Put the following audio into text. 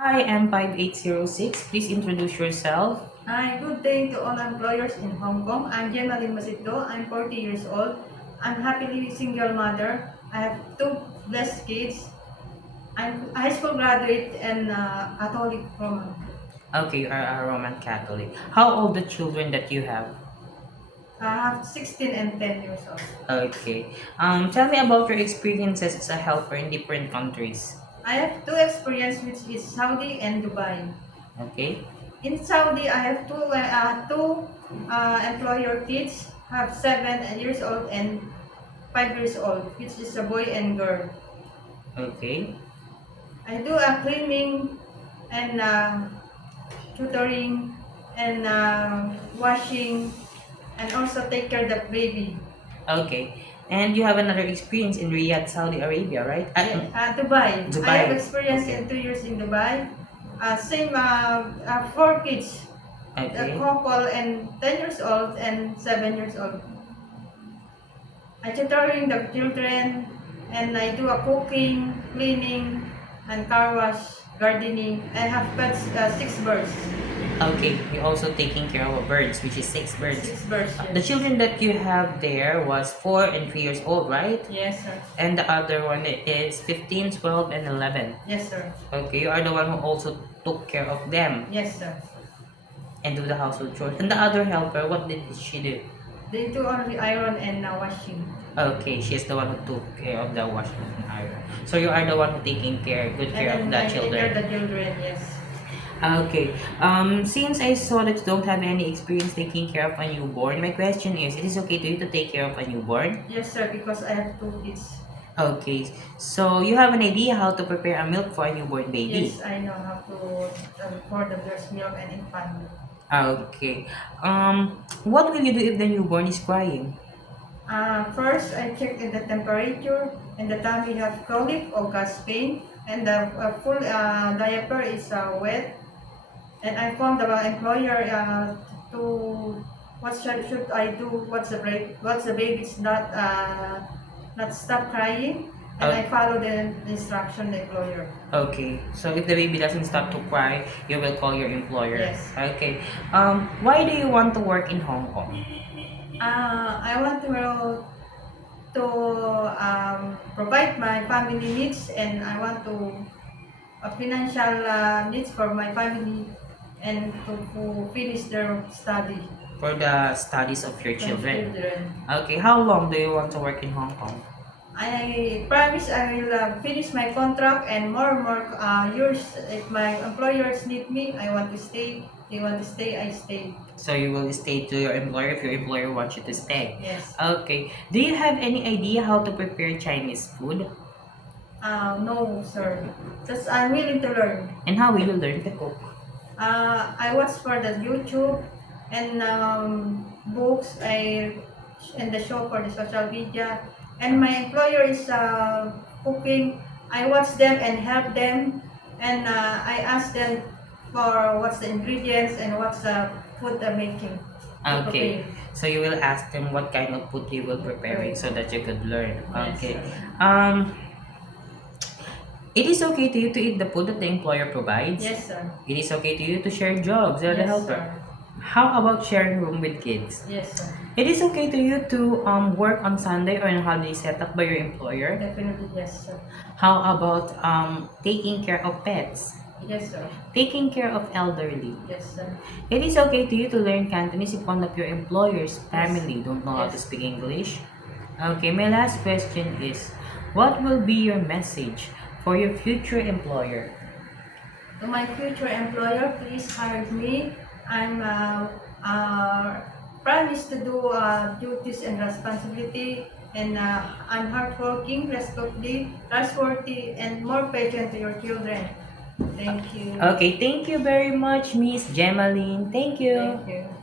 Hi, M5806. Please introduce yourself. Hi, good day to all employers in Hong Kong. I'm Gemaline Masito. I'm 40 years old. I'm happily single mother. I have two blessed kids. I'm a high school graduate and Catholic Roman. Okay, you are a Roman Catholic. How old the children that you have? I have 16 and 10 years old. Okay. Tell me about your experiences as a helper in different countries. I have two experience which is Saudi and Dubai. Okay. In Saudi, I have two employer kids, have 7 years old and 5 years old, which is a boy and girl. Okay. I do a cleaning and tutoring and washing and also take care of the baby. Okay. And you have another experience in Riyadh, Saudi Arabia, right? Yeah, Dubai. I have Dubai. experience Okay. in 2 years in Dubai. Same four kids, a Okay. couple and 10 years old and 7 years old. I tutoring the children and I do a cooking, cleaning, and car wash, gardening. I have pets, 6 birds. Okay. You're also taking care of birds, which is six birds. 6 birds, The yes. children that you have there was 4 and 3 years old, right? Yes, sir. And the other one is 15, 12, and 11. Yes, sir. Okay, you are the one who also took care of them Yes, sir. and do the household chores. And the other helper, what did she do? They do only iron and washing. Okay, she's the one who took care of the washing and iron. So you are the one who taking care, good And care of then the I take care of children. the children, yes. Okay. Since I saw that you don't have any experience taking care of a newborn, my question is, it is okay to you to take care of a newborn? Yes, sir, because I have two kids. Okay. So you have an idea how to prepare a milk for a newborn baby? Yes, I know how to pour the breast milk and infant milk. Okay. What will you do if the newborn is crying? First, I check the temperature and the tummy have colic or gas pain and the full diaper is wet. And I inform the employer to what should I do? What's the baby's not stop crying, and I Uh, follow the instruction the employer. okay. So if the baby doesn't stop to cry, you will call your employer. Yes. Okay. Why do you want to work in Hong Kong? I want to provide my family needs and I want to financial needs for my family and to finish their study For the studies of your from children. children. Okay. How long do you want to work in Hong Kong? I promise I will finish my contract and more years. If my employers need me, I want to stay. They want to stay, I stay. So you will stay to your employer if your employer wants you to stay. Yes. Okay. Do you have any idea how to prepare Chinese food? No, sir. Just I'm willing to learn. And how will you learn to cook? I watch for the YouTube and books. And the show for the social media. And my employer is cooking. I watch them and help them, and I ask them for what's the ingredients and what's the food they're making. Okay. So you will ask them what kind of food they will prepare it so that you could learn. Yes, Okay. sir. Um, it is okay to you to eat the food that the employer provides. Yes, sir. It is okay to you to share jobs as a Yes, helper. sir. How about sharing room with kids? Yes, sir. It is okay to you to work on Sunday or on holiday set up by your employer. Definitely, yes, sir. How about taking care of pets? Yes, sir. Taking care of elderly. Yes, sir. It is okay to you to learn Cantonese if one of your employer's family don't know how to Yes. speak English. Okay, my last question is, what will be your message for your future employer? To my future employer, please hire me. I'm promise to do duties and responsibility, and I'm hardworking, trustworthy, and more patient to your children. Thank you. Okay, thank you very much, Miss Gemaline. Thank you. Thank you.